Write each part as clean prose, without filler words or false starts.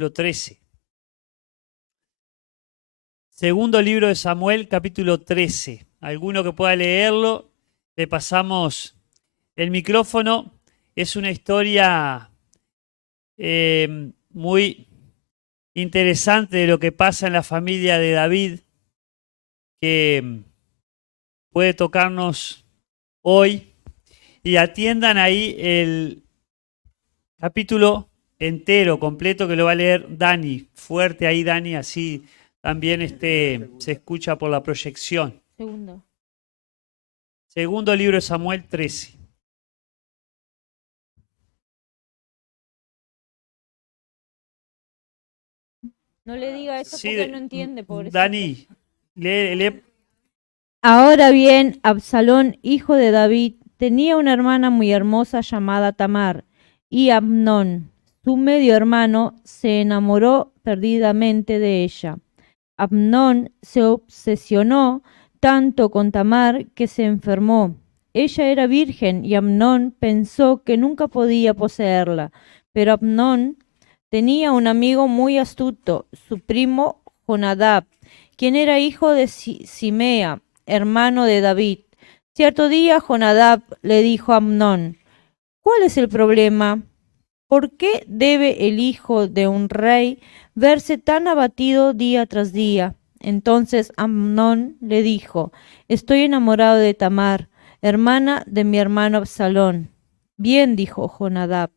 capítulo 13. Segundo libro de Samuel, capítulo 13. Alguno que pueda leerlo, le pasamos el micrófono. Es una historia muy interesante de lo que pasa en la familia de David, que puede tocarnos hoy. Y atiendan ahí el capítulo entero, completo, que lo va a leer Dani. Fuerte ahí, Dani, así también se escucha por la proyección. Segundo libro de Samuel 13. No le diga eso Sí, porque no entiende, pobrecito. Dani, lee. Ahora bien, Absalón, hijo de David, tenía una hermana muy hermosa llamada Tamar, y Amnón, su medio hermano, se enamoró perdidamente de ella. Amnón se obsesionó tanto con Tamar que se enfermó. Ella era virgen y Amnón pensó que nunca podía poseerla, pero Amnón tenía un amigo muy astuto, su primo Jonadab, quien era hijo de Simea, hermano de David. Cierto día Jonadab le dijo a Amnón: ¿cuál es el problema? ¿Por qué debe el hijo de un rey verse tan abatido día tras día? Entonces Amnón le dijo: estoy enamorado de Tamar, hermana de mi hermano Absalón. Bien, dijo Jonadab,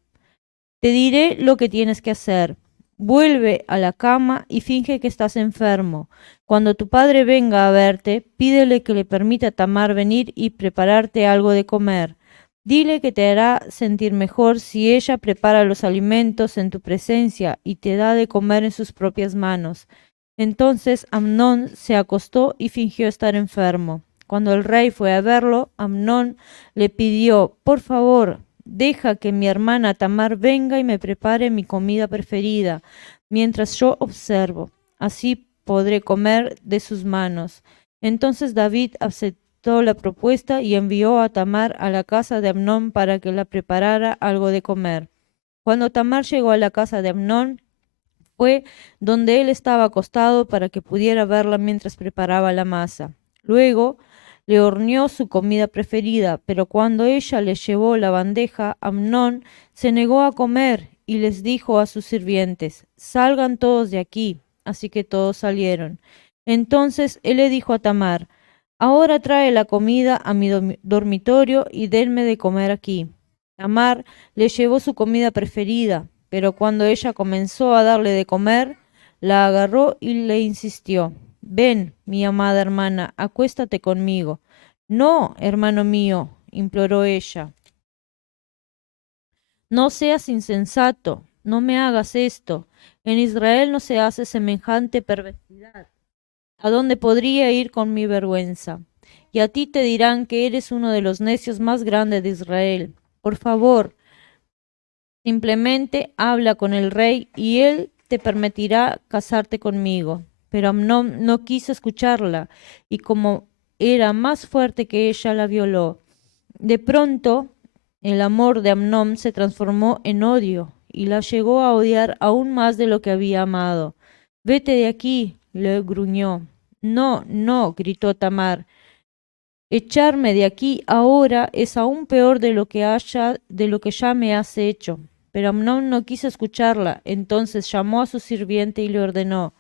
te diré lo que tienes que hacer. Vuelve a la cama y finge que estás enfermo. Cuando tu padre venga a verte, pídele que le permita a Tamar venir y prepararte algo de comer. Dile que te hará sentir mejor si ella prepara los alimentos en tu presencia y te da de comer en sus propias manos. Entonces Amnón se acostó y fingió estar enfermo. Cuando el rey fue a verlo, Amnón le pidió: por favor, deja que mi hermana Tamar venga y me prepare mi comida preferida, mientras yo observo. Así podré comer de sus manos. Entonces David aceptó la propuesta y envió a Tamar a la casa de Amnón para que la preparara algo de comer. Cuando Tamar llegó a la casa de Amnón, fue donde él estaba acostado para que pudiera verla mientras preparaba la masa. Luego le horneó su comida preferida, pero cuando ella le llevó la bandeja, Amnón se negó a comer y les dijo a sus sirvientes: salgan todos de aquí. Así que todos salieron. Entonces él le dijo a Tamar: ahora trae la comida a mi dormitorio y denme de comer aquí. Tamar le llevó su comida preferida, pero cuando ella comenzó a darle de comer, la agarró y le insistió: ven, mi amada hermana, acuéstate conmigo. No, hermano mío, imploró ella, no seas insensato, no me hagas esto. En Israel no se hace semejante perversidad. ¿A dónde podría ir con mi vergüenza? Y a ti te dirán que eres uno de los necios más grandes de Israel. Por favor, simplemente habla con el rey y él te permitirá casarte conmigo. Pero Amnón no quiso escucharla y como era más fuerte que ella, la violó. De pronto, el amor de Amnón se transformó en odio y la llegó a odiar aún más de lo que había amado. Vete de aquí, le gruñó. No, no, gritó Tamar. Echarme de aquí ahora es aún peor de lo que ya me has hecho. Pero Amnón no quiso escucharla. Entonces llamó a su sirviente y le ordenó: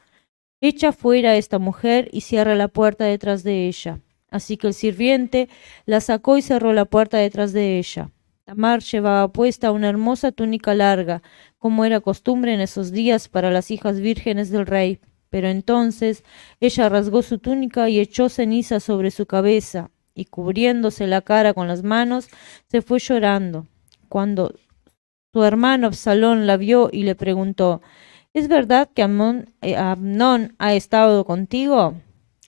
echa fuera a esta mujer y cierra la puerta detrás de ella. Así que el sirviente la sacó y cerró la puerta detrás de ella. Tamar llevaba puesta una hermosa túnica larga, como era costumbre en esos días para las hijas vírgenes del rey. Pero entonces ella rasgó su túnica y echó ceniza sobre su cabeza, y cubriéndose la cara con las manos, se fue llorando. Cuando su hermano Absalón la vio y le preguntó: ¿es verdad que Amnón ha estado contigo?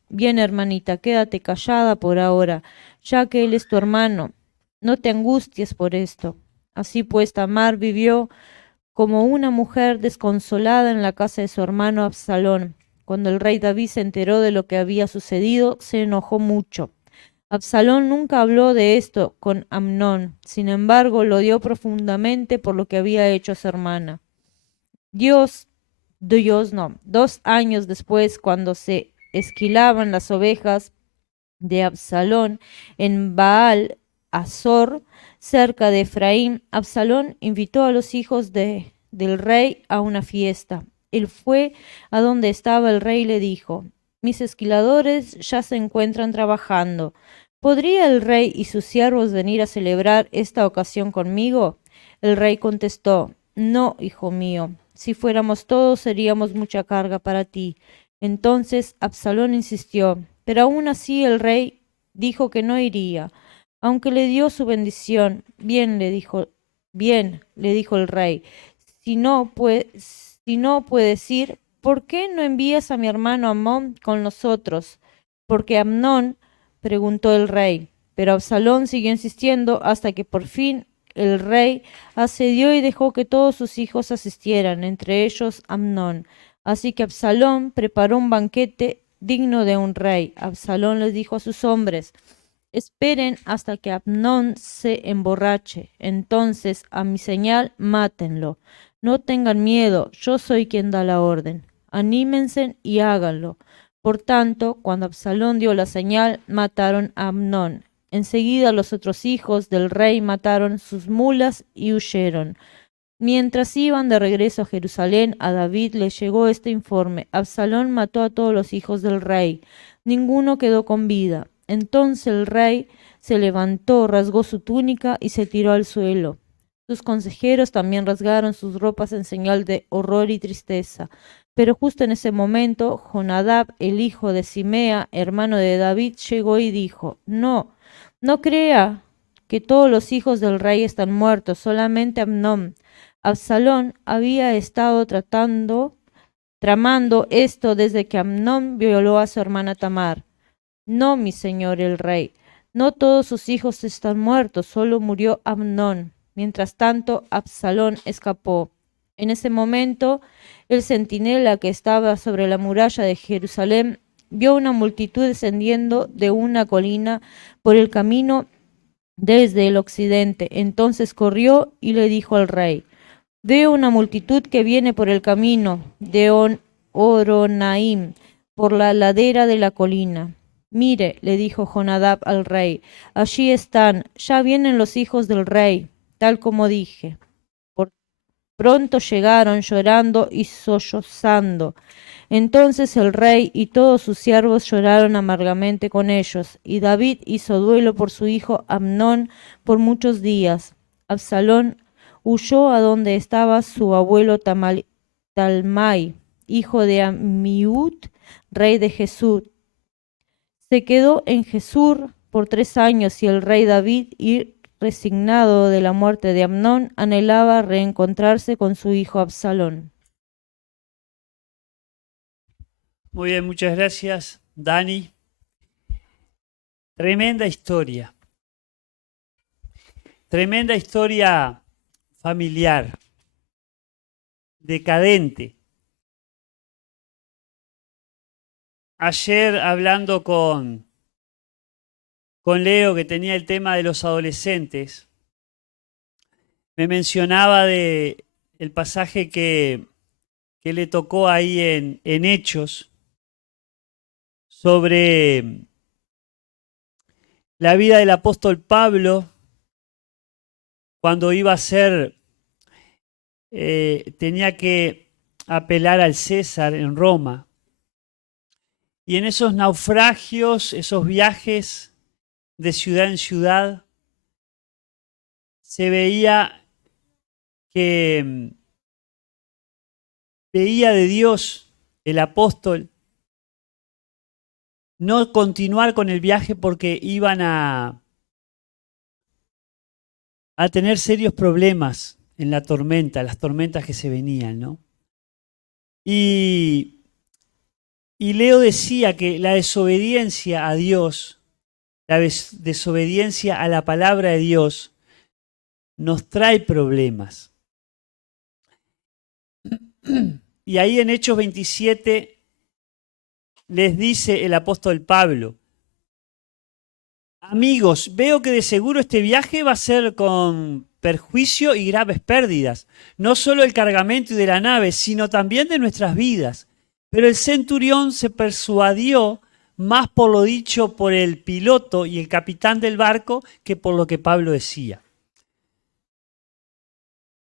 Bien, hermanita, quédate callada por ahora, ya que él es tu hermano. No te angusties por esto. Así pues, Tamar vivió como una mujer desconsolada en la casa de su hermano Absalón. Cuando el rey David se enteró de lo que había sucedido, se enojó mucho. Absalón nunca habló de esto con Amnón, sin embargo, lo odió profundamente por lo que había hecho a su hermana. Dios Dios no. 2 años después, cuando se esquilaban las ovejas de Absalón en Baal Azor, cerca de Efraín, Absalón invitó a los hijos del rey a una fiesta. Él fue a donde estaba el rey y le dijo: mis esquiladores ya se encuentran trabajando. ¿Podría el rey y sus siervos venir a celebrar esta ocasión conmigo? El rey contestó: no, hijo mío, si fuéramos todos seríamos mucha carga para ti. Entonces Absalón insistió, pero aún así el rey dijo que no iría, aunque le dio su bendición. Bien, le dijo el rey, si no puedes ir, ¿por qué no envías a mi hermano Amnón con nosotros? Porque Amnón, preguntó el rey. Pero Absalón siguió insistiendo hasta que por fin el rey accedió y dejó que todos sus hijos asistieran, entre ellos Amnón. Así que Absalón preparó un banquete digno de un rey. Absalón les dijo a sus hombres: esperen hasta que Amnón se emborrache. Entonces, a mi señal, mátenlo. No tengan miedo, yo soy quien da la orden. Anímense y háganlo. Por tanto, cuando Absalón dio la señal, mataron a Amnón. Enseguida los otros hijos del rey mataron sus mulas y huyeron. Mientras iban de regreso a Jerusalén, a David le llegó este informe: Absalón mató a todos los hijos del rey, ninguno quedó con vida. Entonces el rey se levantó, rasgó su túnica y se tiró al suelo. Sus consejeros también rasgaron sus ropas en señal de horror y tristeza. Pero justo en ese momento, Jonadab, el hijo de Simea, hermano de David, llegó y dijo: no, no crea que todos los hijos del rey están muertos, solamente Amnón. Absalón había estado tramando esto desde que Amnón violó a su hermana Tamar. No, mi señor el rey, no todos sus hijos están muertos, solo murió Amnón. Mientras tanto, Absalón escapó. En ese momento, el centinela que estaba sobre la muralla de Jerusalén vio una multitud descendiendo de una colina por el camino desde el occidente. Entonces corrió y le dijo al rey: veo una multitud que viene por el camino de Horonaim, por la ladera de la colina. Mire, le dijo Jonadab al rey, allí están, ya vienen los hijos del rey, tal como dije. Por pronto llegaron llorando y sollozando. Entonces el rey y todos sus siervos lloraron amargamente con ellos, y David hizo duelo por su hijo Amnón por muchos días. Absalón huyó a donde estaba su abuelo Talmai, hijo de Amiud, rey de Jesús. Se quedó en Jesús por 3 años, y el rey David, resignado de la muerte de Amnón, anhelaba reencontrarse con su hijo Absalón. Muy bien, muchas gracias, Dani. Tremenda historia familiar, decadente. Ayer hablando con Leo, que tenía el tema de los adolescentes, me mencionaba de el pasaje que le tocó ahí en Hechos sobre la vida del apóstol Pablo cuando iba a ser, tenía que apelar al César en Roma. Y en esos naufragios, esos viajes de ciudad en ciudad, se veía que veía de Dios el apóstol no continuar con el viaje porque iban a tener serios problemas en la tormenta, las tormentas que se venían, ¿no? Y Leo decía que la desobediencia a Dios, la desobediencia a la palabra de Dios, nos trae problemas. Y ahí en Hechos 27 les dice el apóstol Pablo: amigos, veo que de seguro este viaje va a ser con perjuicio y graves pérdidas, no solo el cargamento y de la nave, sino también de nuestras vidas. Pero el centurión se persuadió más por lo dicho por el piloto y el capitán del barco que por lo que Pablo decía.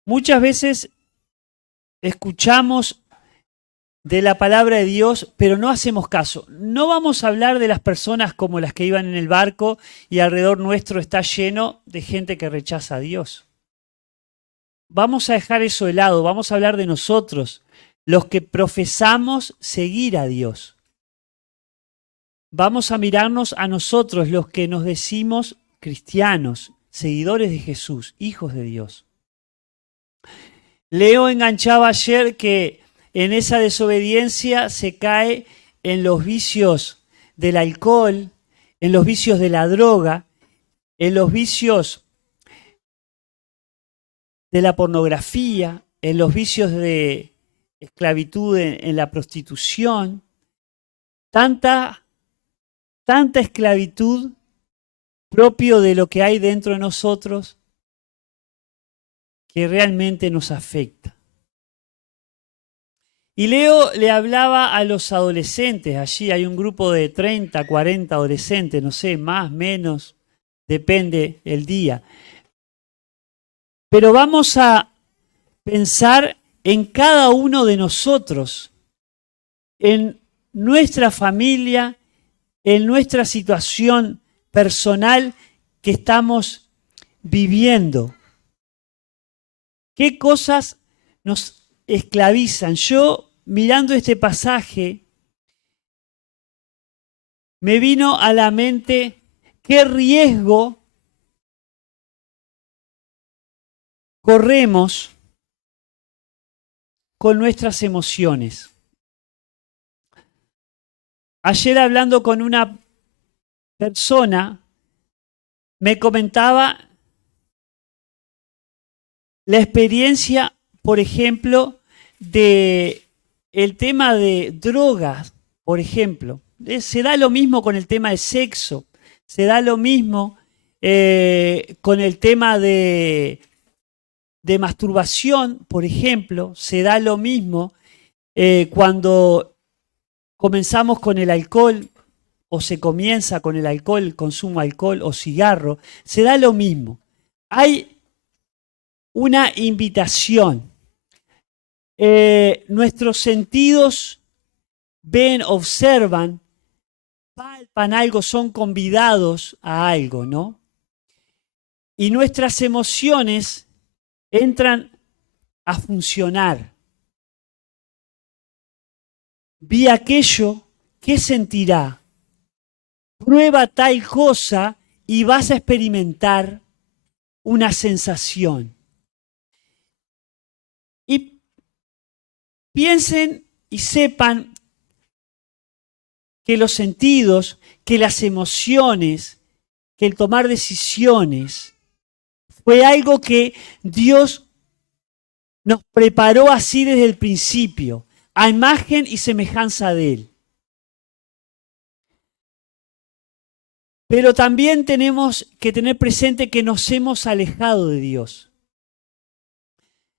Muchas veces escuchamos de la palabra de Dios, pero no hacemos caso. No vamos a hablar de las personas como las que iban en el barco y alrededor nuestro está lleno de gente que rechaza a Dios. Vamos a dejar eso de lado, vamos a hablar de nosotros, los que profesamos seguir a Dios. Vamos a mirarnos a nosotros, los que nos decimos cristianos, seguidores de Jesús, hijos de Dios. Leo enganchaba ayer que en esa desobediencia se cae en los vicios del alcohol, en los vicios de la droga, en los vicios de la pornografía, en los vicios de esclavitud en la prostitución. Tanta esclavitud propio de lo que hay dentro de nosotros que realmente nos afecta. Y Leo le hablaba a los adolescentes, allí hay un grupo de 30, 40 adolescentes, no sé, más, menos, depende el día. Pero vamos a pensar en cada uno de nosotros, en nuestra familia, en nuestra situación personal que estamos viviendo. ¿Qué cosas nos esclavizan? Yo, mirando este pasaje, me vino a la mente qué riesgo corremos con nuestras emociones. Ayer hablando con una persona, me comentaba la experiencia, por ejemplo, de el tema de drogas, por ejemplo. Se da lo mismo con el tema de sexo, se da lo mismo con el tema de masturbación, por ejemplo, se da lo mismo cuando comenzamos con el alcohol o se comienza con el alcohol, el consumo de alcohol o cigarro, se da lo mismo. Hay una invitación. Nuestros sentidos ven, observan, palpan algo, son convidados a algo, ¿no? Y nuestras emociones entran a funcionar. Vi aquello, ¿qué sentirá? Prueba tal cosa y vas a experimentar una sensación. Y piensen y sepan que los sentidos, que las emociones, que el tomar decisiones, fue algo que Dios nos preparó así desde el principio, a imagen y semejanza de Él. Pero también tenemos que tener presente que nos hemos alejado de Dios.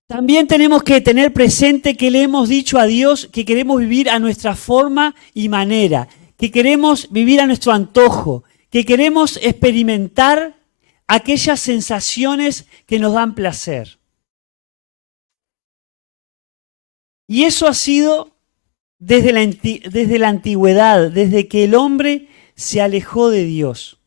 También tenemos que tener presente que le hemos dicho a Dios que queremos vivir a nuestra forma y manera, que queremos vivir a nuestro antojo, que queremos experimentar aquellas sensaciones que nos dan placer. Y eso ha sido desde la antigüedad, desde que el hombre se alejó de Dios.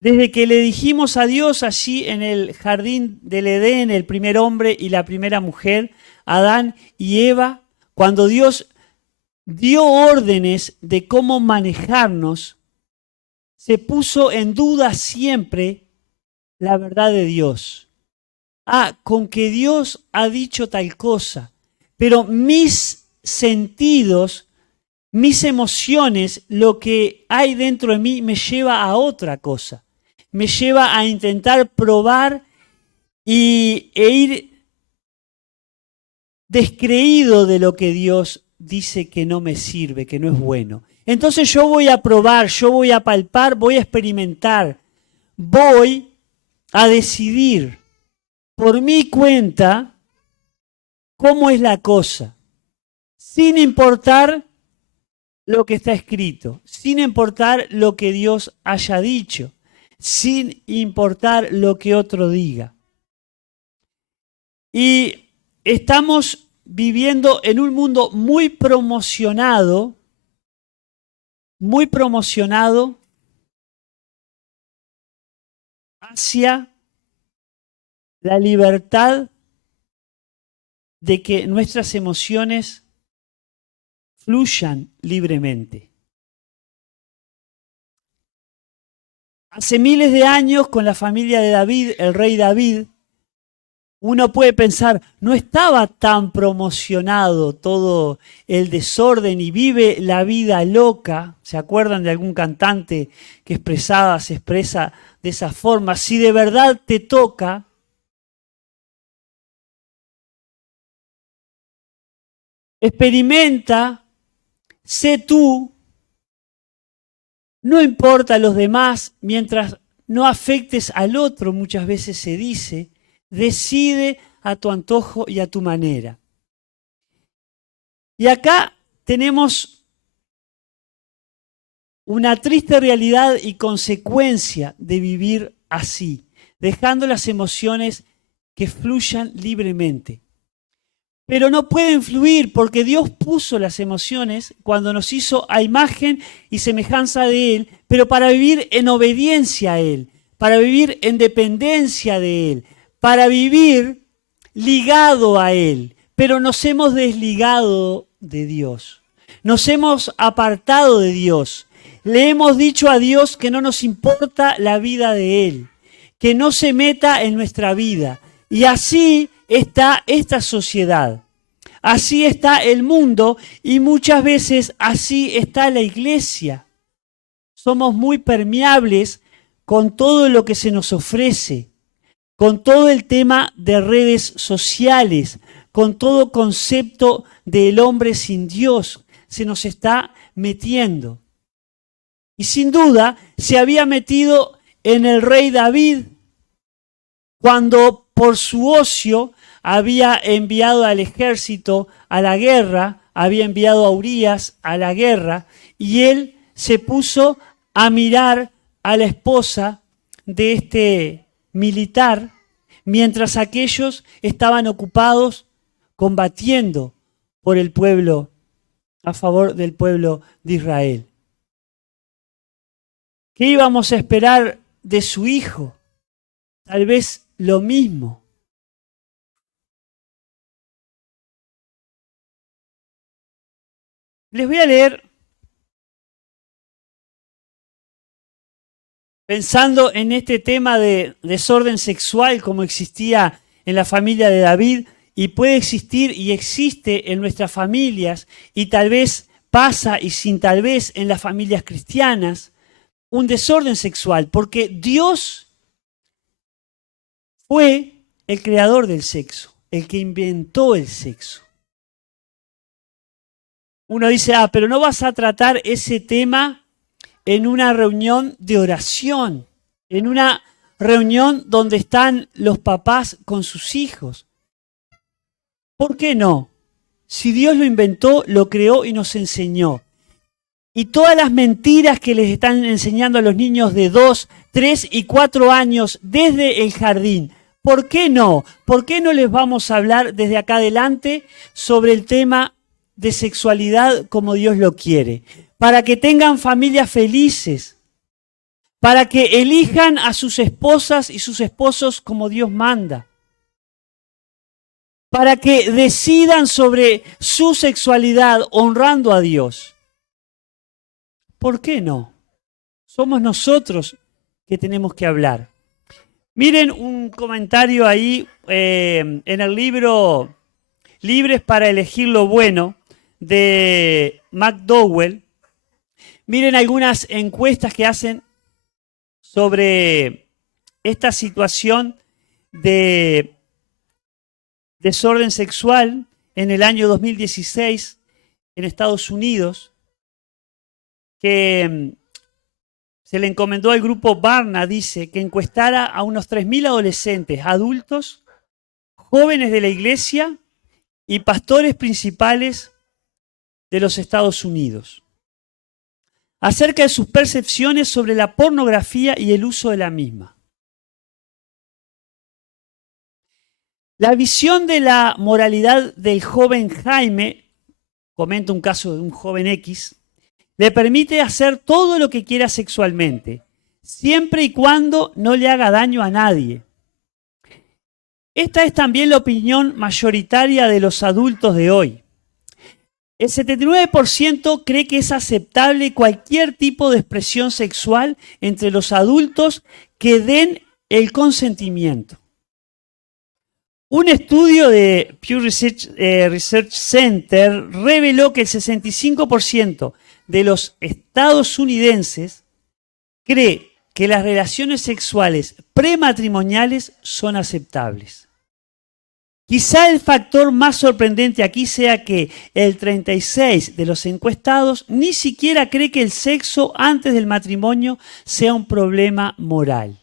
Desde que le dijimos a Dios allí en el jardín del Edén, el primer hombre y la primera mujer, Adán y Eva, cuando Dios dio órdenes de cómo manejarnos, se puso en duda siempre la verdad de Dios. Con que Dios ha dicho tal cosa, pero mis sentidos, mis emociones, lo que hay dentro de mí me lleva a otra cosa. Me lleva a intentar probar e ir descreído de lo que Dios dice que no me sirve, que no es bueno. Entonces yo voy a probar, yo voy a palpar, voy a experimentar, voy a decidir por mi cuenta cómo es la cosa, sin importar lo que está escrito, sin importar lo que Dios haya dicho, sin importar lo que otro diga. Y estamos viviendo en un mundo muy promocionado hacia la libertad de que nuestras emociones fluyan libremente. Hace miles de años, con la familia de David, el rey David, uno puede pensar, no estaba tan promocionado todo el desorden y vive la vida loca. ¿Se acuerdan de algún cantante que se expresa de esa forma? Si de verdad te toca, experimenta, sé tú, no importa a los demás, mientras no afectes al otro, muchas veces se dice, decide a tu antojo y a tu manera. Y acá tenemos una triste realidad y consecuencia de vivir así, dejando las emociones que fluyan libremente. Pero no pueden fluir porque Dios puso las emociones cuando nos hizo a imagen y semejanza de Él, pero para vivir en obediencia a Él, para vivir en dependencia de Él, para vivir ligado a Él. Pero nos hemos desligado de Dios, nos hemos apartado de Dios. Le hemos dicho a Dios que no nos importa la vida de Él, que no se meta en nuestra vida. Y así está esta sociedad, así está el mundo y muchas veces así está la iglesia. Somos muy permeables con todo lo que se nos ofrece, con todo el tema de redes sociales, con todo concepto del hombre sin Dios, se nos está metiendo. Y sin duda se había metido en el rey David cuando por su ocio había enviado al ejército a la guerra, había enviado a Urías a la guerra, y él se puso a mirar a la esposa de este militar, mientras aquellos estaban ocupados combatiendo por el pueblo, a favor del pueblo de Israel. ¿Qué íbamos a esperar de su hijo? Tal vez lo mismo. Les voy a leer, pensando en este tema de desorden sexual como existía en la familia de David y puede existir y existe en nuestras familias y tal vez pasa y sin tal vez en las familias cristianas, un desorden sexual, porque Dios fue el creador del sexo, el que inventó el sexo. Uno dice, pero no vas a tratar ese tema en una reunión de oración, en una reunión donde están los papás con sus hijos. ¿Por qué no? Si Dios lo inventó, lo creó y nos enseñó. Y todas las mentiras que les están enseñando a los niños de 2, 3 y 4 años desde el jardín, ¿por qué no? ¿Por qué no les vamos a hablar desde acá adelante sobre el tema de sexualidad como Dios lo quiere? Para que tengan familias felices, para que elijan a sus esposas y sus esposos como Dios manda, para que decidan sobre su sexualidad honrando a Dios. ¿Por qué no? Somos nosotros que tenemos que hablar. Miren un comentario ahí en el libro Libres para elegir lo bueno de McDowell. Miren algunas encuestas que hacen sobre esta situación de desorden sexual en el año 2016 en Estados Unidos, que se le encomendó al grupo Barna, dice, que encuestara a unos 3.000 adolescentes, adultos, jóvenes de la iglesia y pastores principales de los Estados Unidos, acerca de sus percepciones sobre la pornografía y el uso de la misma. La visión de la moralidad del joven Jaime, comenta un caso de un joven X, le permite hacer todo lo que quiera sexualmente, siempre y cuando no le haga daño a nadie. Esta es también la opinión mayoritaria de los adultos de hoy. El 79% cree que es aceptable cualquier tipo de expresión sexual entre los adultos que den el consentimiento. Un estudio de Pew Research Center reveló que el 65% de los estadounidenses cree que las relaciones sexuales prematrimoniales son aceptables. Quizá el factor más sorprendente aquí sea que el 36% de los encuestados ni siquiera cree que el sexo antes del matrimonio sea un problema moral.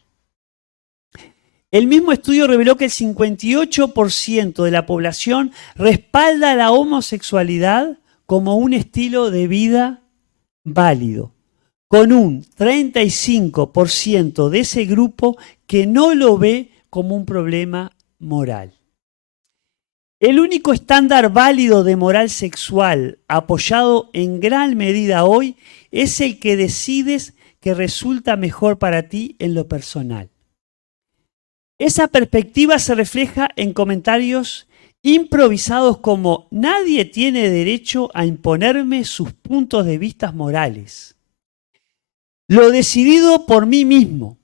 El mismo estudio reveló que el 58% de la población respalda la homosexualidad como un estilo de vida válido, con un 35% de ese grupo que no lo ve como un problema moral. El único estándar válido de moral sexual, apoyado en gran medida hoy, es el que decides que resulta mejor para ti en lo personal. Esa perspectiva se refleja en comentarios improvisados como: nadie tiene derecho a imponerme sus puntos de vista morales. Lo decidido por mí mismo.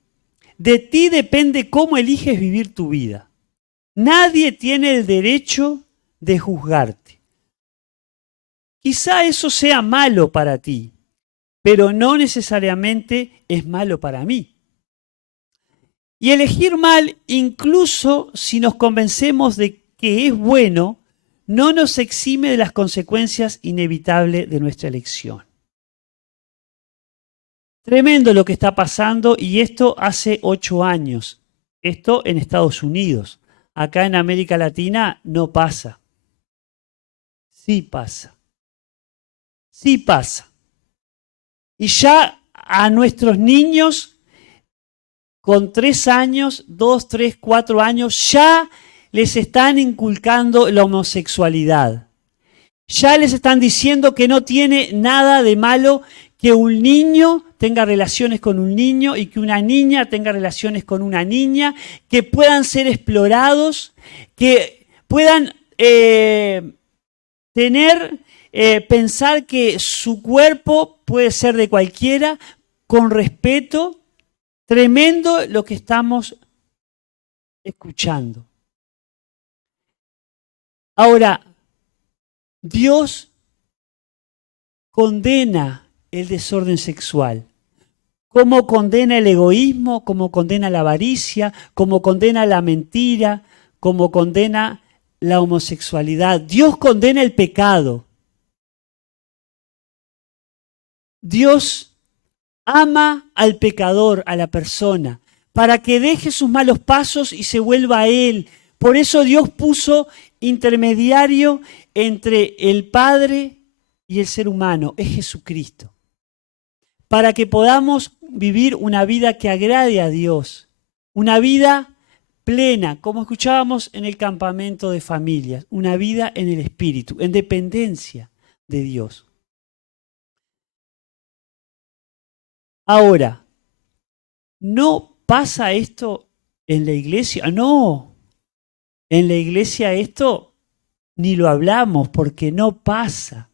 De ti depende cómo eliges vivir tu vida. Nadie tiene el derecho de juzgarte. Quizá eso sea malo para ti, pero no necesariamente es malo para mí. Y elegir mal, incluso si nos convencemos de que es bueno, no nos exime de las consecuencias inevitables de nuestra elección. Tremendo lo que está pasando, y esto hace 8 años. Esto en Estados Unidos. Acá en América Latina no pasa. Sí pasa. Sí pasa. Y ya a nuestros niños con 3 años, 2, 3, 4 años, ya les están inculcando la homosexualidad. Ya les están diciendo que no tiene nada de malo que un niño tenga relaciones con un niño y que una niña tenga relaciones con una niña, que puedan ser explorados, que puedan pensar que su cuerpo puede ser de cualquiera, con respeto. Tremendo lo que estamos escuchando. Ahora, Dios condena el desorden sexual. Como condena el egoísmo, como condena la avaricia, como condena la mentira, como condena la homosexualidad. Dios condena el pecado. Dios ama al pecador, a la persona, para que deje sus malos pasos y se vuelva a Él. Por eso Dios puso intermediario entre el Padre y el ser humano, es Jesucristo, para que podamos vivir una vida que agrade a Dios, una vida plena, como escuchábamos en el campamento de familias, una vida en el Espíritu, en dependencia de Dios. Ahora, ¿no pasa esto en la iglesia? No, en la iglesia esto ni lo hablamos porque no pasa.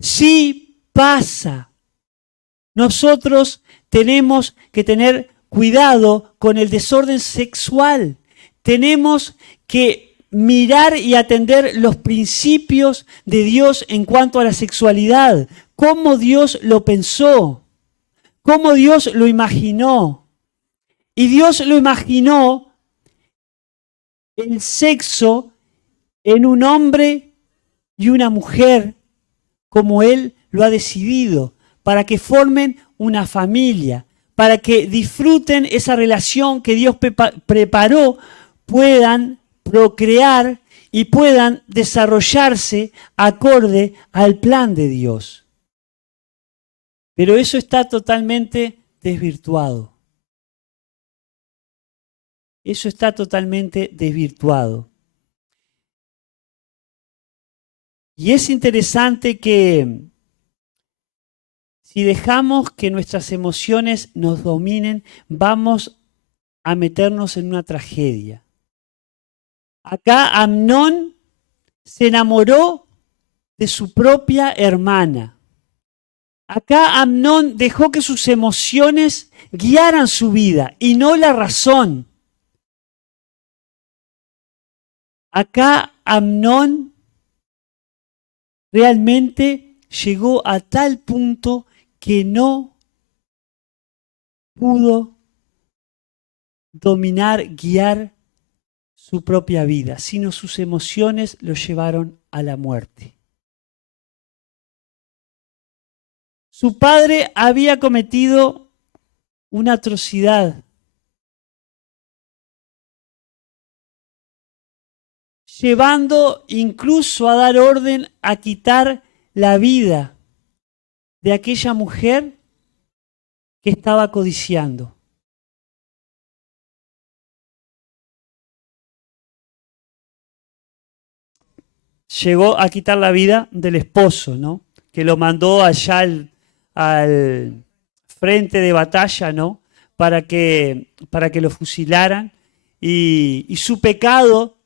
Sí pasa. Nosotros tenemos que tener cuidado con el desorden sexual. Tenemos que mirar y atender los principios de Dios en cuanto a la sexualidad, cómo Dios lo pensó, cómo Dios lo imaginó. Y Dios lo imaginó el sexo en un hombre y una mujer, como Él lo ha decidido, para que formen una familia, para que disfruten esa relación que Dios preparó, puedan procrear y puedan desarrollarse acorde al plan de Dios. Pero eso está totalmente desvirtuado. Eso está totalmente desvirtuado. Y es interesante que si dejamos que nuestras emociones nos dominen, vamos a meternos en una tragedia. Acá Amnón se enamoró de su propia hermana. Acá Amnón dejó que sus emociones guiaran su vida y no la razón. Acá Amnón realmente llegó a tal punto que no pudo dominar, guiar su propia vida, sino sus emociones lo llevaron a la muerte. Su padre había cometido una atrocidad, llevando incluso a dar orden a quitar la vida de aquella mujer que estaba codiciando. Llegó a quitar la vida del esposo, ¿no? Que lo mandó allá al frente de batalla, ¿no? Para que lo fusilaran y su pecado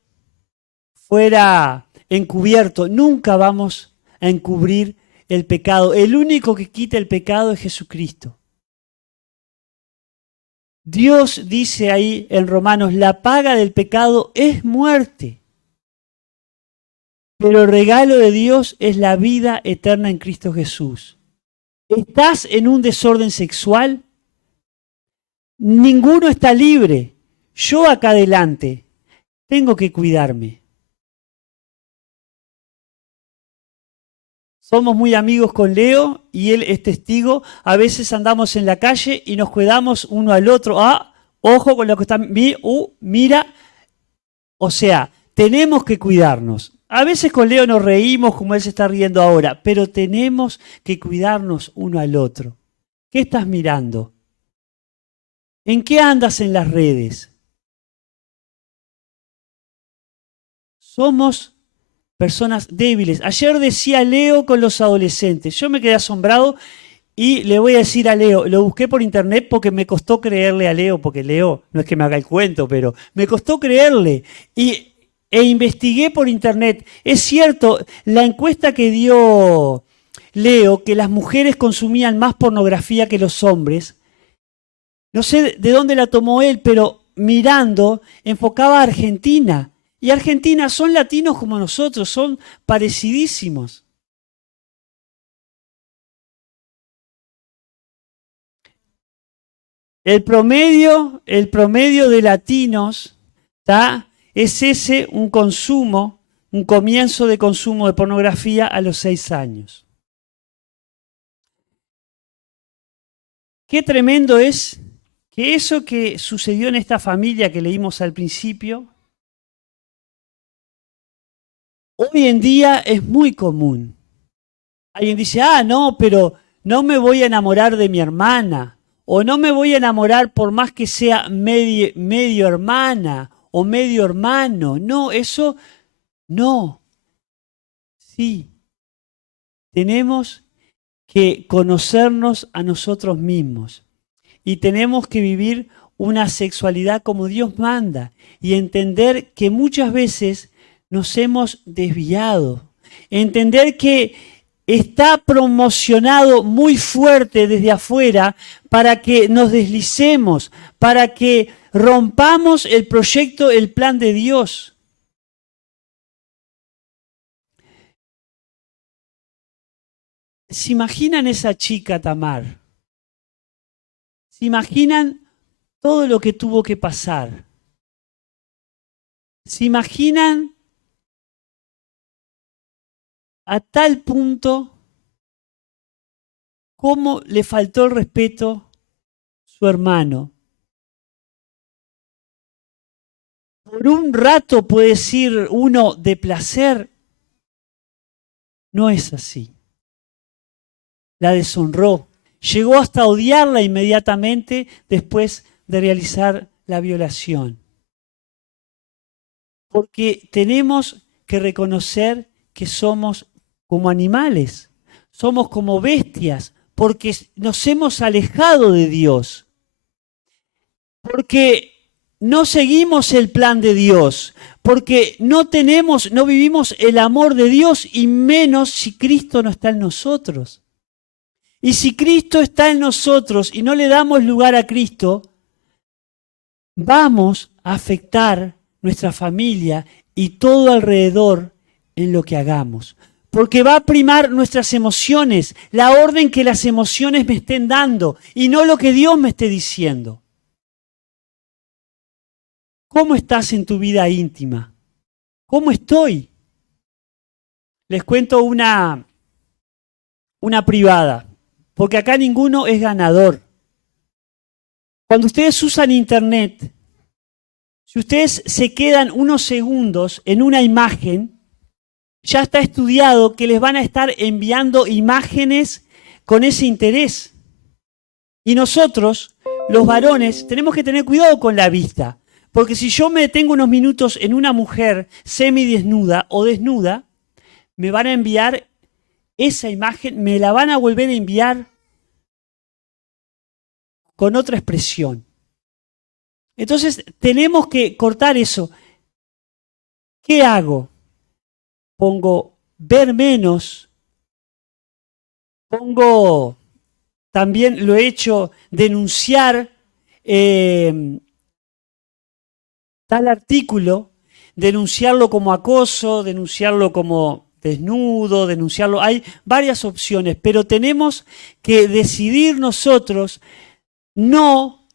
fuera encubierto. Nunca vamos a encubrir el pecado. El único que quita el pecado es Jesucristo. Dios dice ahí en Romanos, la paga del pecado es muerte. Pero el regalo de Dios es la vida eterna en Cristo Jesús. ¿Estás en un desorden sexual? Ninguno está libre. Yo acá adelante tengo que cuidarme. Somos muy amigos con Leo y él es testigo. A veces andamos en la calle y nos cuidamos uno al otro. Ah, ojo con lo que está. Mira. O sea, tenemos que cuidarnos. A veces con Leo nos reímos como él se está riendo ahora, pero tenemos que cuidarnos uno al otro. ¿Qué estás mirando? ¿En qué andas en las redes? Somos personas débiles. Ayer decía Leo con los adolescentes. Yo me quedé asombrado y le voy a decir a Leo, lo busqué por internet porque me costó creerle a Leo, porque Leo no es que me haga el cuento, pero me costó creerle. E investigué por internet. Es cierto, la encuesta que dio Leo, que las mujeres consumían más pornografía que los hombres, no sé de dónde la tomó él, pero mirando, enfocaba a Argentina. Y Argentina son latinos como nosotros, son parecidísimos. El promedio de latinos, ¿tá? Es ese un consumo, un comienzo de consumo de pornografía a los 6 años. Qué tremendo es que eso que sucedió en esta familia que leímos al principio, hoy en día es muy común. Alguien dice, no, pero no me voy a enamorar de mi hermana, o no me voy a enamorar por más que sea medio hermana o medio hermano. No, eso no. Sí, tenemos que conocernos a nosotros mismos y tenemos que vivir una sexualidad como Dios manda y entender que muchas veces nos hemos desviado. Entender que está promocionado muy fuerte desde afuera para que nos deslicemos, para que rompamos el proyecto, el plan de Dios. ¿Se imaginan esa chica, Tamar? ¿Se imaginan todo lo que tuvo que pasar? ¿Se imaginan a tal punto cómo le faltó el respeto a su hermano. Por un rato puede decir uno de placer, no es así. La deshonró. Llegó hasta odiarla inmediatamente después de realizar la violación. Porque tenemos que reconocer que somos como animales, somos como bestias, porque nos hemos alejado de Dios, porque no seguimos el plan de Dios, porque no vivimos el amor de Dios, y menos si Cristo no está en nosotros. Y si Cristo está en nosotros y no le damos lugar a Cristo, vamos a afectar nuestra familia y todo alrededor en lo que hagamos. Porque va a primar nuestras emociones, la orden que las emociones me estén dando y no lo que Dios me esté diciendo. ¿Cómo estás en tu vida íntima? ¿Cómo estoy? Les cuento una privada, porque acá ninguno es ganador. Cuando ustedes usan internet, si ustedes se quedan unos segundos en una imagen, ya está estudiado que les van a estar enviando imágenes con ese interés. Y nosotros, los varones, tenemos que tener cuidado con la vista. Porque si yo me detengo unos minutos en una mujer semidesnuda o desnuda, me van a enviar esa imagen, me la van a volver a enviar con otra expresión. Entonces, tenemos que cortar eso. ¿Qué hago? Pongo ver menos, pongo, también lo he hecho, denunciar tal artículo, denunciarlo como acoso, denunciarlo como desnudo, denunciarlo. Hay varias opciones, pero tenemos que decidir nosotros no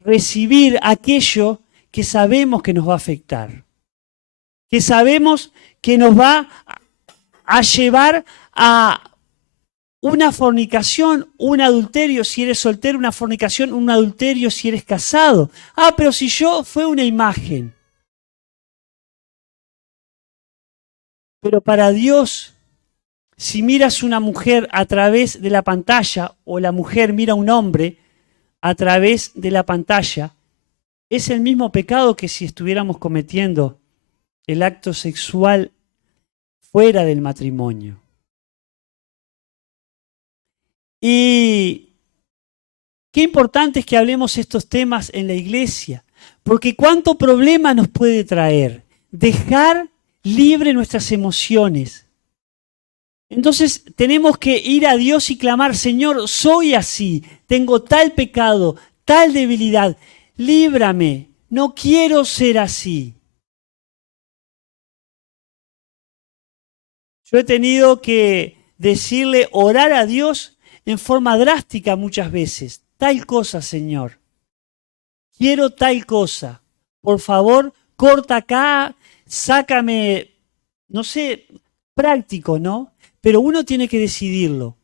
recibir aquello que sabemos que nos va a afectar, que sabemos que nos va a llevar a una fornicación, un adulterio si eres soltero, una fornicación, un adulterio si eres casado. Ah, pero si yo fue una imagen. Pero para Dios, si miras una mujer a través de la pantalla o la mujer mira a un hombre a través de la pantalla, es el mismo pecado que si estuviéramos cometiendo el acto sexual fuera del matrimonio. Y qué importante es que hablemos estos temas en la iglesia, porque cuánto problema nos puede traer dejar libre nuestras emociones. Entonces tenemos que ir a Dios y clamar: Señor, soy así, tengo tal pecado, tal debilidad, líbrame, no quiero ser así. Yo he tenido que decirle, orar a Dios en forma drástica muchas veces. Tal cosa, Señor. Quiero tal cosa. Por favor, corta acá, sácame, no sé, práctico, ¿no? Pero uno tiene que decidirlo.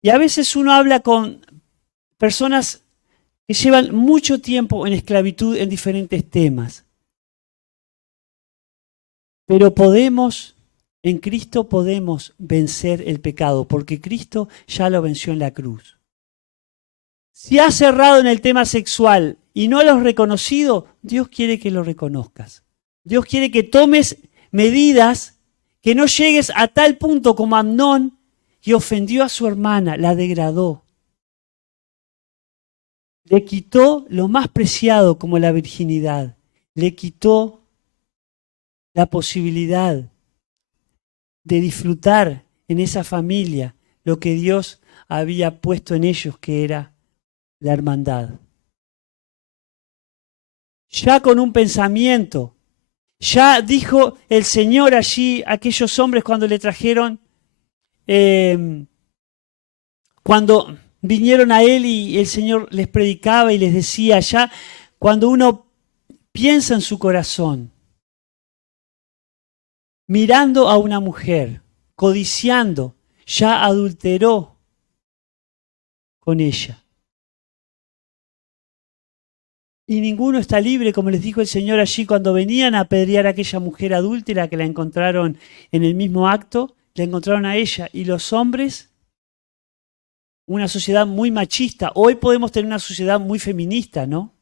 Y a veces uno habla con personas que llevan mucho tiempo en esclavitud en diferentes temas. Pero en Cristo podemos vencer el pecado, porque Cristo ya lo venció en la cruz. Si has cerrado en el tema sexual y no lo has reconocido, Dios quiere que lo reconozcas. Dios quiere que tomes medidas, que no llegues a tal punto como Amnón, que ofendió a su hermana, la degradó. Le quitó lo más preciado como la virginidad. Le quitó la posibilidad de disfrutar en esa familia lo que Dios había puesto en ellos, que era la hermandad. Ya con un pensamiento, ya dijo el Señor allí a aquellos hombres cuando le trajeron, cuando vinieron a Él y el Señor les predicaba y les decía, ya cuando uno piensa en su corazón, mirando a una mujer, codiciando, ya adulteró con ella. Y ninguno está libre, como les dijo el Señor allí cuando venían a apedrear a aquella mujer adúltera que la encontraron en el mismo acto, la encontraron a ella. Y los hombres, una sociedad muy machista. Hoy podemos tener una sociedad muy feminista, ¿no?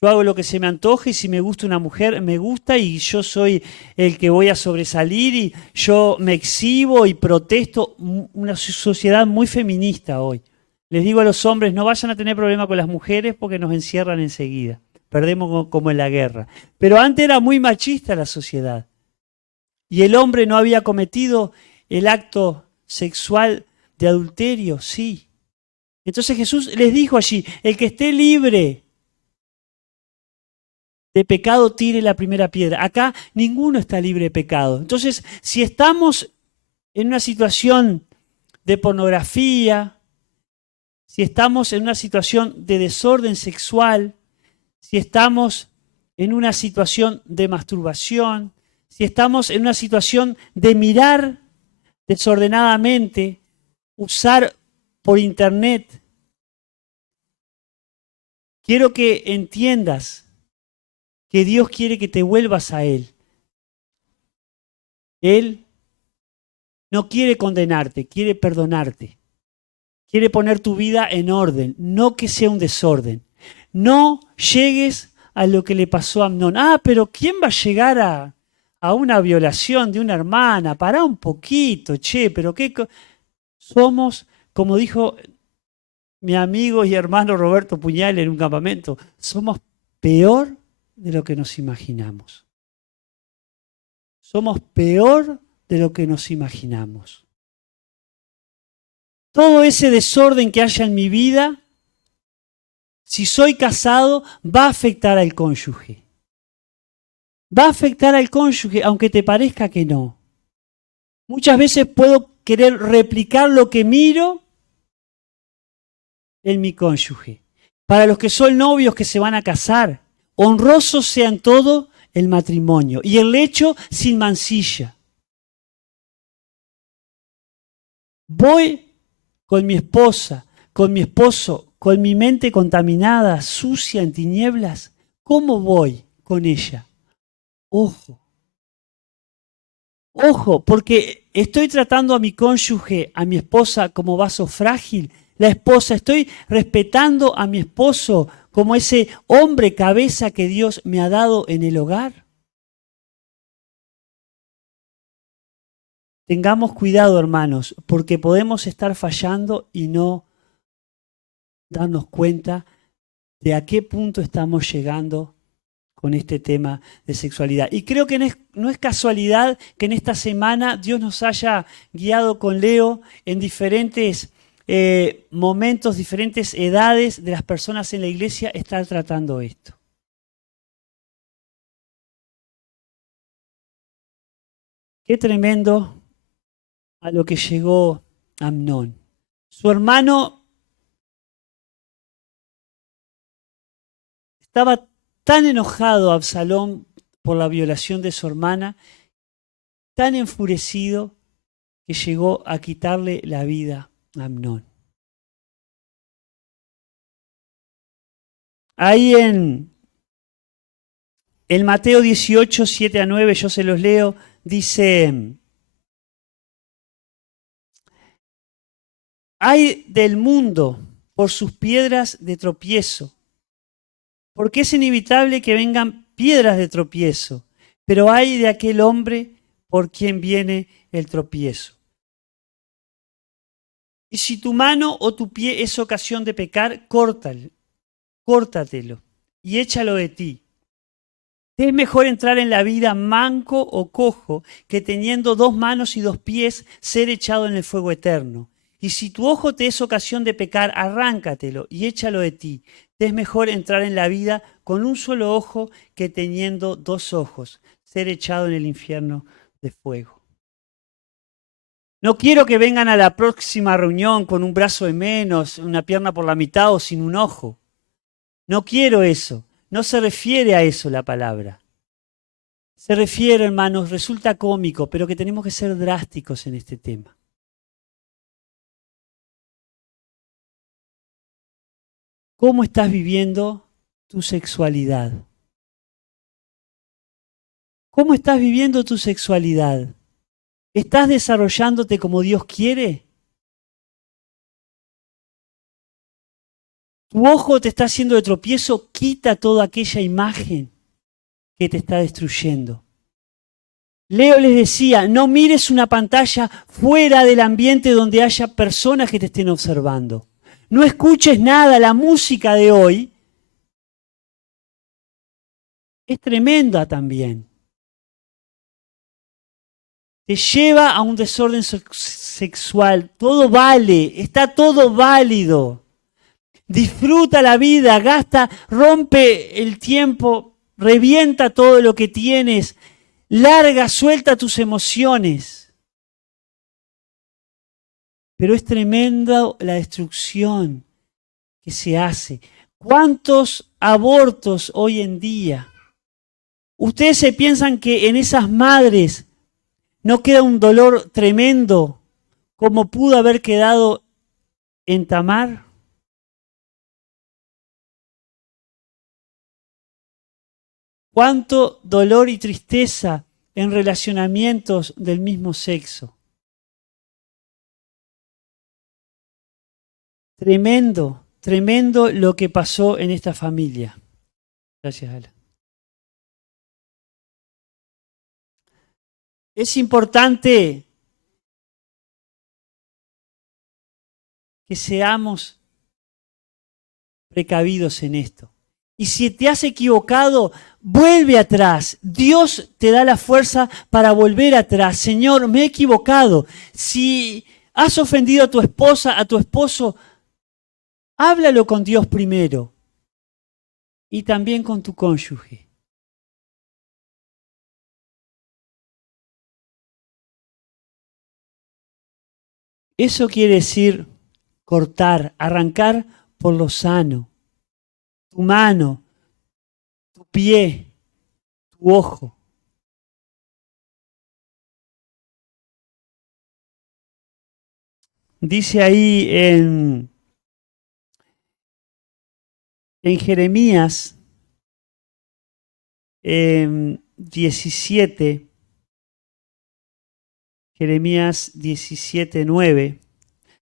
Yo hago lo que se me antoje y si me gusta una mujer, me gusta y yo soy el que voy a sobresalir y yo me exhibo y protesto. Una sociedad muy feminista hoy. Les digo a los hombres, no vayan a tener problema con las mujeres porque nos encierran enseguida. Perdemos como en la guerra. Pero antes era muy machista la sociedad. Y el hombre no había cometido el acto sexual de adulterio, sí. Entonces Jesús les dijo allí, el que esté libre de pecado tire la primera piedra. Acá ninguno está libre de pecado. Entonces, si estamos en una situación de pornografía, si estamos en una situación de desorden sexual, si estamos en una situación de masturbación, si estamos en una situación de mirar desordenadamente, usar por internet, quiero que entiendas que Dios quiere que te vuelvas a Él. Él no quiere condenarte, quiere perdonarte. Quiere poner tu vida en orden, no que sea un desorden. No llegues a lo que le pasó a Amnón. Pero ¿quién va a llegar a una violación de una hermana? Pará un poquito, che, pero qué... Somos, como dijo mi amigo y hermano Roberto Puñal en un campamento, somos peor de lo que nos imaginamos. Somos peor de lo que nos imaginamos. Todo ese desorden que haya en mi vida, si soy casado, va a afectar al cónyuge. Va a afectar al cónyuge, aunque te parezca que no. Muchas veces puedo querer replicar lo que miro en mi cónyuge. Para los que son novios que se van a casar, honrosos sea en todo el matrimonio y el lecho sin mancilla. Voy con mi esposa, con mi esposo, con mi mente contaminada, sucia, en tinieblas. ¿Cómo voy con ella? Ojo. Ojo, porque estoy tratando a mi cónyuge, a mi esposa, como vaso frágil. La esposa, estoy respetando a mi esposo como ese hombre cabeza que Dios me ha dado en el hogar. Tengamos cuidado, hermanos, porque podemos estar fallando y no darnos cuenta de a qué punto estamos llegando con este tema de sexualidad. Y creo que no es casualidad que en esta semana Dios nos haya guiado con Leo en diferentes momentos, diferentes edades de las personas en la iglesia estar tratando esto. Qué tremendo a lo que llegó Amnón. Su hermano estaba tan enojado, Absalón, por la violación de su hermana, tan enfurecido, que llegó a quitarle la vida a Amnón. Ahí en Mateo 18, 7 a 9, yo se los leo, dice: ay del mundo por sus piedras de tropiezo, porque es inevitable que vengan piedras de tropiezo, pero ay de aquel hombre por quien viene el tropiezo. Y si tu mano o tu pie es ocasión de pecar, córtatelo y échalo de ti. Es mejor entrar en la vida manco o cojo que teniendo 2 manos y 2 pies ser echado en el fuego eterno. Y si tu ojo te es ocasión de pecar, arráncatelo y échalo de ti. Te es mejor entrar en la vida con un solo ojo que teniendo 2 ojos, ser echado en el infierno de fuego. No quiero que vengan a la próxima reunión con un brazo de menos, una pierna por la mitad o sin un ojo. No quiero eso. No se refiere a eso la palabra. Se refiere, hermanos, resulta cómico, pero que tenemos que ser drásticos en este tema. ¿Cómo estás viviendo tu sexualidad? ¿Cómo estás viviendo tu sexualidad? ¿Estás desarrollándote como Dios quiere? ¿Tu ojo te está haciendo de tropiezo? Quita toda aquella imagen que te está destruyendo. Leo les decía, no mires una pantalla fuera del ambiente donde haya personas que te estén observando. No escuches nada, la música de hoy es tremenda también. Te lleva a un desorden sexual. Todo vale, está todo válido. Disfruta la vida, gasta, rompe el tiempo, revienta todo lo que tienes, larga, suelta tus emociones. Pero es tremenda la destrucción que se hace. ¿Cuántos abortos hoy en día? ¿Ustedes se piensan que en esas madres no queda un dolor tremendo como pudo haber quedado en Tamar? ¿Cuánto dolor y tristeza en relacionamientos del mismo sexo? Tremendo, tremendo lo que pasó en esta familia. Gracias, Ala. Es importante que seamos precavidos en esto. Y si te has equivocado, vuelve atrás. Dios te da la fuerza para volver atrás. Señor, me he equivocado. Si has ofendido a tu esposa, a tu esposo, háblalo con Dios primero. Y también con tu cónyuge. Eso quiere decir cortar, arrancar por lo sano. Tu mano, tu pie, tu ojo. Dice ahí en Jeremías 17, Jeremías 17:9,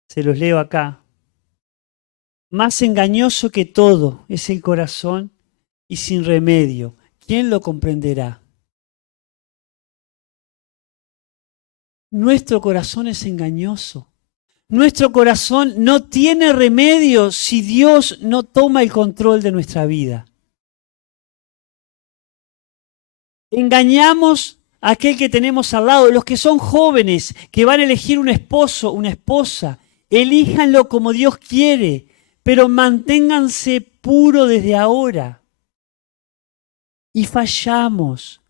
se los leo acá. Más engañoso que todo es el corazón y sin remedio. ¿Quién lo comprenderá? Nuestro corazón es engañoso. Nuestro corazón no tiene remedio si Dios no toma el control de nuestra vida. Engañamos a aquel que tenemos al lado. Los que son jóvenes, que van a elegir un esposo, una esposa, elíjanlo como Dios quiere, pero manténganse puros desde ahora. Y fallamos.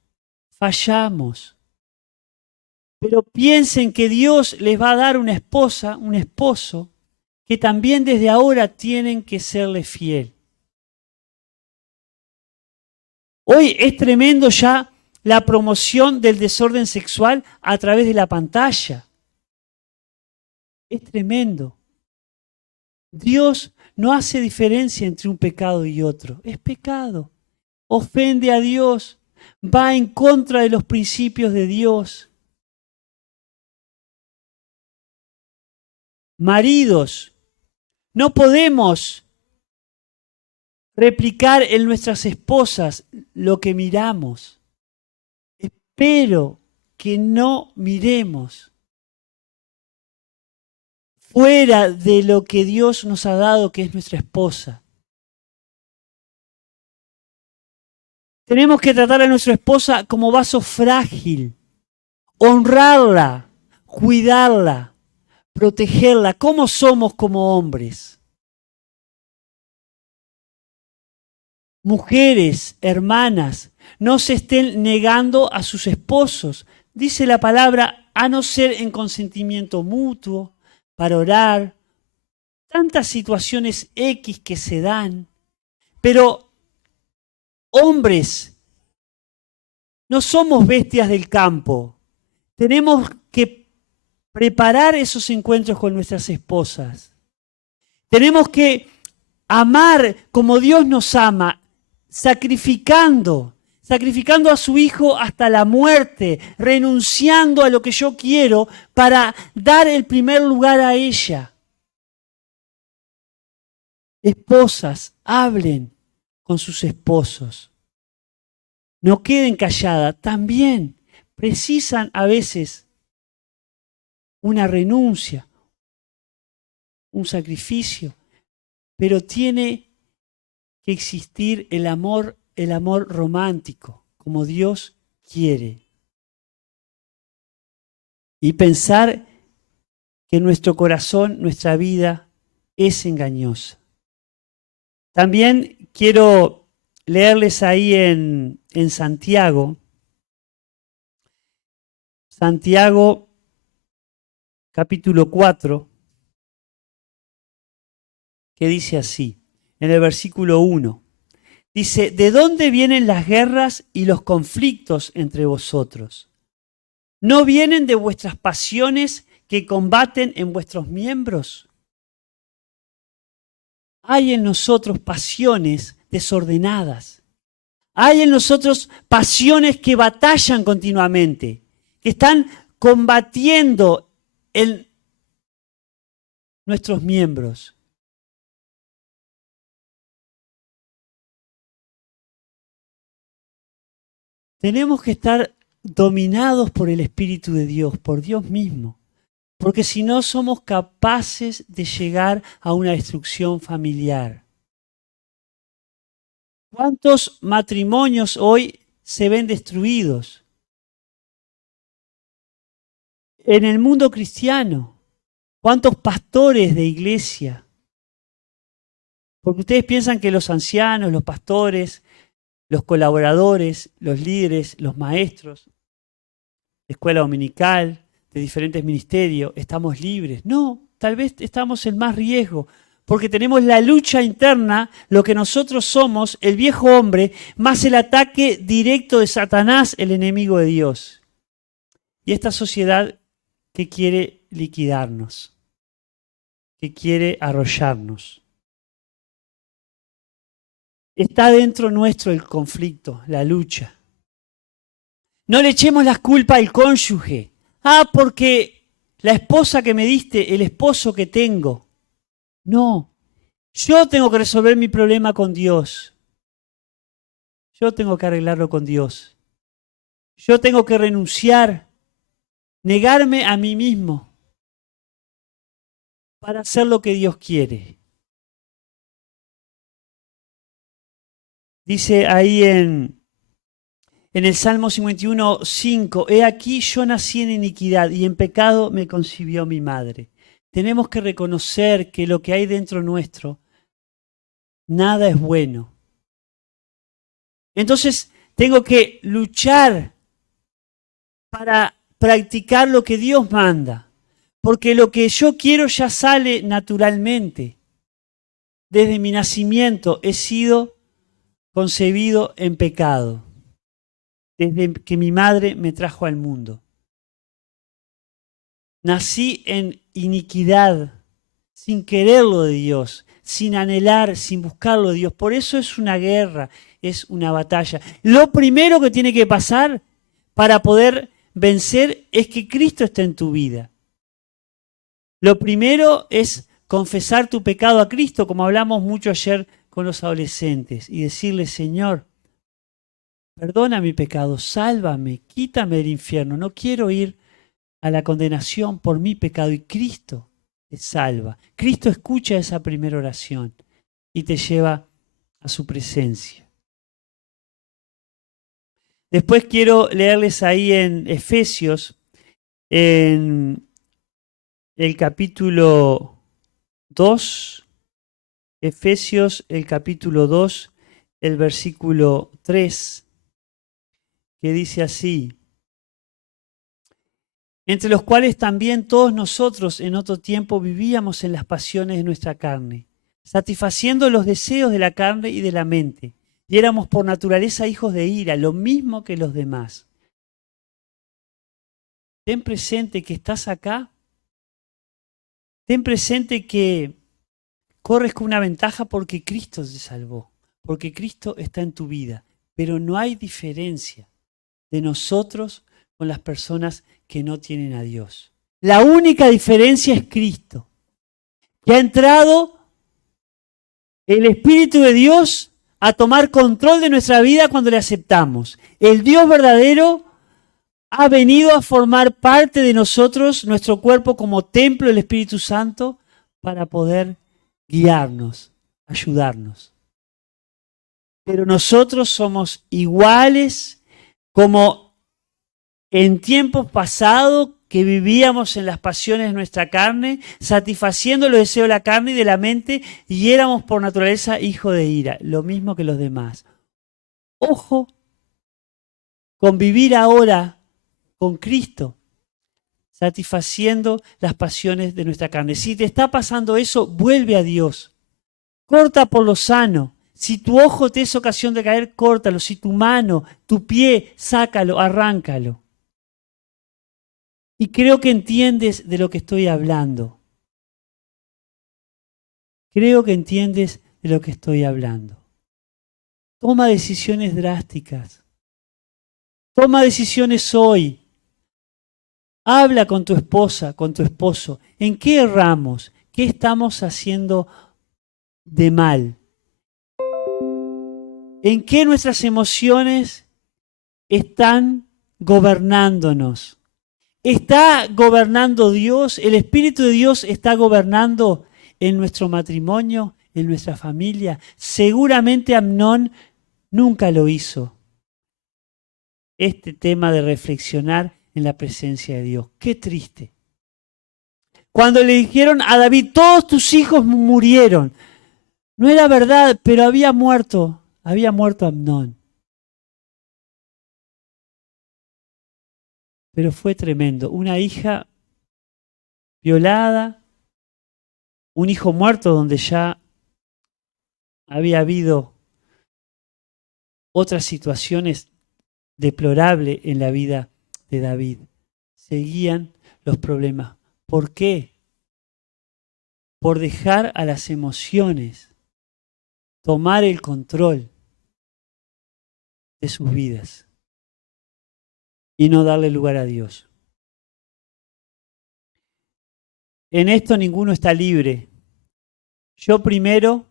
Pero piensen que Dios les va a dar una esposa, un esposo, que también desde ahora tienen que serle fiel. Hoy es tremendo ya la promoción del desorden sexual a través de la pantalla. Es tremendo. Dios no hace diferencia entre un pecado y otro. Es pecado. Ofende a Dios. Va en contra de los principios de Dios. Maridos, no podemos replicar en nuestras esposas lo que miramos. Espero que no miremos fuera de lo que Dios nos ha dado, que es nuestra esposa. Tenemos que tratar a nuestra esposa como vaso frágil, honrarla, cuidarla, protegerla. ¿Cómo somos como hombres? Mujeres, hermanas, no se estén negando a sus esposos. Dice la palabra, a no ser en consentimiento mutuo, para orar. Tantas situaciones X que se dan. Pero, hombres, no somos bestias del campo. Tenemos que preparar esos encuentros con nuestras esposas. Tenemos que amar como Dios nos ama, sacrificando a su Hijo hasta la muerte, renunciando a lo que yo quiero para dar el primer lugar a ella. Esposas, hablen con sus esposos. No queden calladas. También precisan a veces una renuncia, un sacrificio, pero tiene que existir el amor romántico, como Dios quiere. Y pensar que nuestro corazón, nuestra vida es engañosa. También quiero leerles ahí en Santiago. Santiago, capítulo 4, que dice así, en el versículo 1. Dice, ¿de dónde vienen las guerras y los conflictos entre vosotros? ¿No vienen de vuestras pasiones que combaten en vuestros miembros? Hay en nosotros pasiones desordenadas. Hay en nosotros pasiones que batallan continuamente, que están combatiendo en nuestros miembros. Tenemos que estar dominados por el Espíritu de Dios, por Dios mismo, porque si no somos capaces de llegar a una destrucción familiar. ¿Cuántos matrimonios hoy se ven destruidos? En el mundo cristiano, ¿cuántos pastores de iglesia? Porque ustedes piensan que los ancianos, los pastores, los colaboradores, los líderes, los maestros de escuela dominical, de diferentes ministerios, estamos libres. No, tal vez estamos en más riesgo, porque tenemos la lucha interna, lo que nosotros somos, el viejo hombre, más el ataque directo de Satanás, el enemigo de Dios. Y esta sociedad que quiere liquidarnos, que quiere arrollarnos. Está dentro nuestro el conflicto, la lucha. No le echemos las culpas al cónyuge. Ah, porque la esposa que me diste, el esposo que tengo. No, yo tengo que resolver mi problema con Dios. Yo tengo que arreglarlo con Dios. Yo tengo que renunciar, negarme a mí mismo para hacer lo que Dios quiere. Dice ahí en el Salmo 51, 5, he aquí yo nací en iniquidad y en pecado me concibió mi madre. Tenemos que reconocer que lo que hay dentro nuestro, nada es bueno. Entonces tengo que luchar para practicar lo que Dios manda, porque lo que yo quiero ya sale naturalmente. Desde mi nacimiento he sido concebido en pecado, desde que mi madre me trajo al mundo. Nací en iniquidad, sin quererlo de Dios, sin anhelar, sin buscarlo de Dios. Por eso es una guerra, es una batalla. Lo primero que tiene que pasar para poder vencer es que Cristo esté en tu vida. Lo primero es confesar tu pecado a Cristo, como hablamos mucho ayer con los adolescentes, y decirle, Señor, perdona mi pecado, sálvame, quítame del infierno, no quiero ir a la condenación por mi pecado. Y Cristo te salva. Cristo escucha esa primera oración y te lleva a su presencia. Después quiero leerles ahí en Efesios, en el capítulo 2, Efesios, el capítulo 2, el versículo 3, que dice así, entre los cuales también todos nosotros en otro tiempo vivíamos en las pasiones de nuestra carne, satisfaciendo los deseos de la carne y de la mente, y éramos por naturaleza hijos de ira, lo mismo que los demás. Ten presente que estás acá, ten presente que corres con una ventaja porque Cristo te salvó, porque Cristo está en tu vida. Pero no hay diferencia de nosotros con las personas que no tienen a Dios. La única diferencia es Cristo, que ha entrado el Espíritu de Dios a tomar control de nuestra vida cuando le aceptamos. El Dios verdadero ha venido a formar parte de nosotros, nuestro cuerpo como templo del Espíritu Santo, para poder guiarnos, ayudarnos. Pero nosotros somos iguales como en tiempos pasados que vivíamos en las pasiones de nuestra carne, satisfaciendo los deseos de la carne y de la mente, y éramos por naturaleza hijos de ira, lo mismo que los demás. Ojo con vivir ahora con Cristo, satisfaciendo las pasiones de nuestra carne. Si te está pasando eso, vuelve a Dios. Corta por lo sano. Si tu ojo te es ocasión de caer, córtalo. Si tu mano, tu pie, sácalo, arráncalo. Y creo que entiendes de lo que estoy hablando. Creo que entiendes de lo que estoy hablando. Toma decisiones drásticas. Toma decisiones hoy. Habla con tu esposa, con tu esposo. ¿En qué erramos? ¿Qué estamos haciendo de mal? ¿En qué nuestras emociones están gobernándonos? ¿Está gobernando Dios? ¿El Espíritu de Dios está gobernando en nuestro matrimonio, en nuestra familia? Seguramente Amnón nunca lo hizo. Este tema de reflexionar en la presencia de Dios. Qué triste. Cuando le dijeron a David, todos tus hijos murieron. No era verdad, pero había muerto Amnón. Pero fue tremendo. Una hija violada, un hijo muerto donde ya había habido otras situaciones deplorables en la vida de David. Seguían los problemas. ¿Por qué? Por dejar a las emociones tomar el control de sus vidas y no darle lugar a Dios. En esto ninguno está libre. Yo primero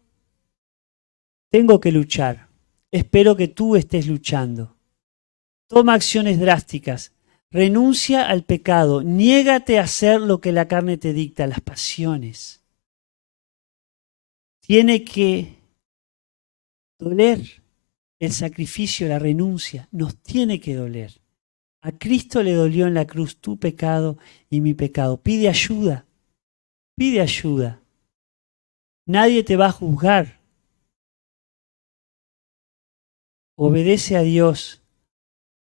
tengo que luchar. Espero que tú estés luchando. Toma acciones drásticas. Renuncia al pecado. Niégate a hacer lo que la carne te dicta, las pasiones. Tiene que doler el sacrificio, la renuncia. Nos tiene que doler. A Cristo le dolió en la cruz tu pecado y mi pecado. Pide ayuda. Pide ayuda. Nadie te va a juzgar. Obedece a Dios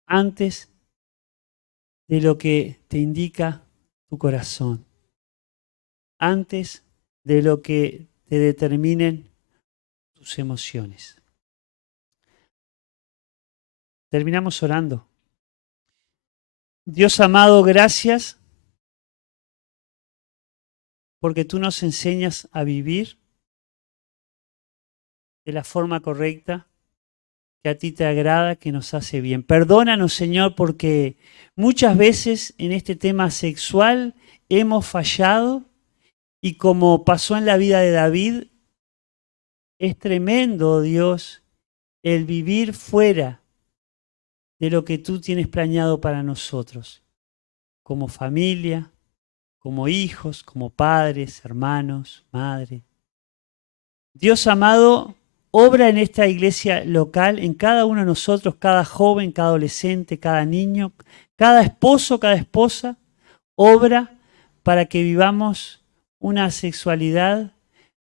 antes de lo que te indica tu corazón. Antes de lo que te determinen tus emociones. Terminamos orando. Dios amado, gracias porque tú nos enseñas a vivir de la forma correcta, que a ti te agrada, que nos hace bien. Perdónanos, Señor, porque muchas veces en este tema sexual hemos fallado y como pasó en la vida de David, es tremendo, Dios, el vivir fuera de lo que tú tienes planeado para nosotros, como familia, como hijos, como padres, hermanos, madre. Dios amado, obra en esta iglesia local, en cada uno de nosotros, cada joven, cada adolescente, cada niño, cada esposo, cada esposa, obra para que vivamos una sexualidad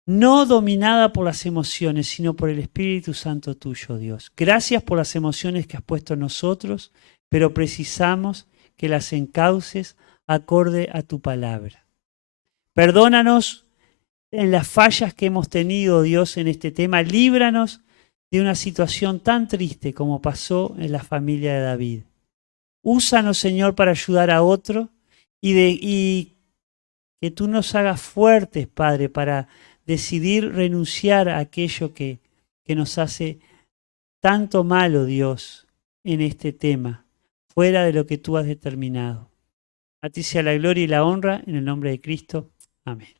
no dominada por las emociones, sino por el Espíritu Santo tuyo, Dios. Gracias por las emociones que has puesto en nosotros, pero precisamos que las encauces acorde a tu palabra. Perdónanos en las fallas que hemos tenido, Dios, en este tema. Líbranos de una situación tan triste como pasó en la familia de David. Úsanos, Señor, para ayudar a otro y que tú nos hagas fuertes, Padre, para decidir renunciar a aquello que nos hace tanto malo, Dios, en este tema, fuera de lo que tú has determinado. A ti sea la gloria y la honra, en el nombre de Cristo. Amén.